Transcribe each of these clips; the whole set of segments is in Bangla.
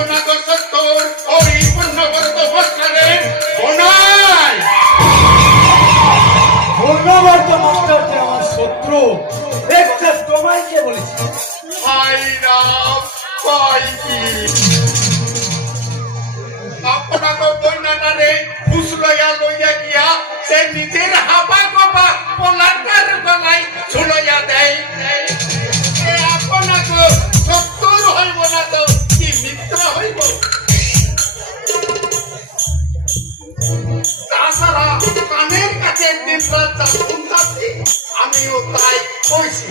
আপনাকে সত্তর ওই পূর্ণবর্ত বস্ত্রে ওনাই পূর্ণবর্ত মাস্টারটি আমার শত্রু। একটা তোমায় কে বলেছি? রাম কয় কি আপনাকে বন্যাটারে ফুসলইয়া লইয়া গিয়া সে নিজের হাবা গবা পলাটার গলায় ঝুলইয়া দেয়। আপনাকে সত্তর হইব না তো কি মিত্র হইব? তাছাড়া কানের কাছে দিন রাত যা শুনতাছি আমিও তাই কইছি।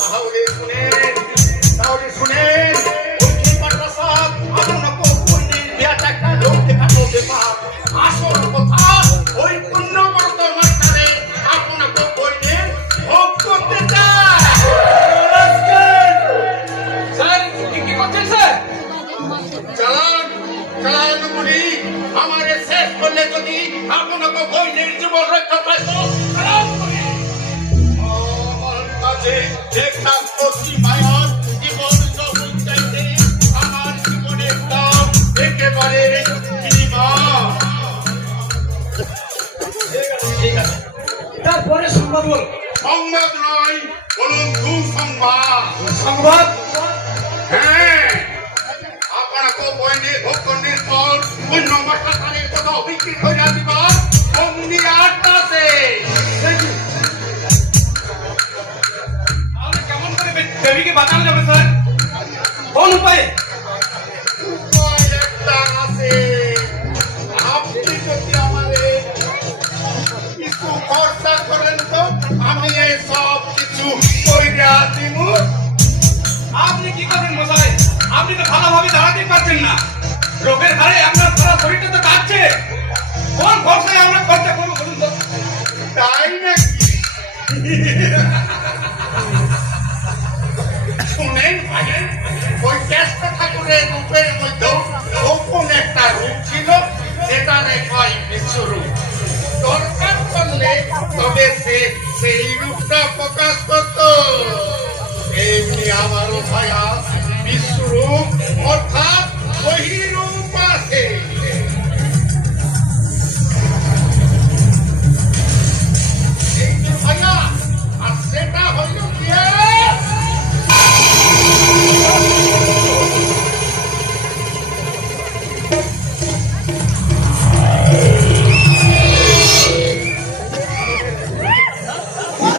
তাহলে শুনেন, তাহলে শুনেন আসল কথা ওই পূর্ণবর্ত মাস্টারে আপনাকে বইনের ভোগ করতে চায়। স্যার কি করছেন স্যার? চালান চালান মুনি আমারে শেষ করলে যদি আপনাকে বইনের জীবন রক্ষা পাইত আমার কাছে একটা কষ্টি মায়ার জীবন সবুজ চাইতে আমার জীবনের দাম একেবারে তারপরে সংবাদ বল। সংবাদ নয়, বলুন দুঃসংবাদ। সংবাদ? হ্যাঁ, আপনাকে বইনে ভোগের পর অন্য মাস্টারের কথা বিক্রি করে দিবা অমনি আটটাছে। তাহলে কেমন করে দেবীকে বাঁচানো যাবে স্যার? কোন উপায়ে? উপায় একটা আছে। আপনি যদি আমাদের কিছু খরচা করেন তো আমি এই সব কিছু কইরা দিব। আপনি কি করছেন মশাই? আপনি তো ভালোভাবে দাঁড়াতেই পারছেন না। রোগের হারে আপনার সারা শরীরটা তো কাঁপছে। কোন খরচায় আমরা খরচা করবো বলুন তো? তাই নাকি? শুনেন ভাইয়ের ওই জ্যেষ্ঠ ঠাকুরের রূপের মধ্যে গোপন একটা রূপ ছিল, যেটা রেখায় বিশ্বরূপ। দরকার করলে তবে সে সেই রূপটা প্রকাশ করত। এমনি আমারও ভাইয়া বিশ্বরূপ অর্থাৎ ওই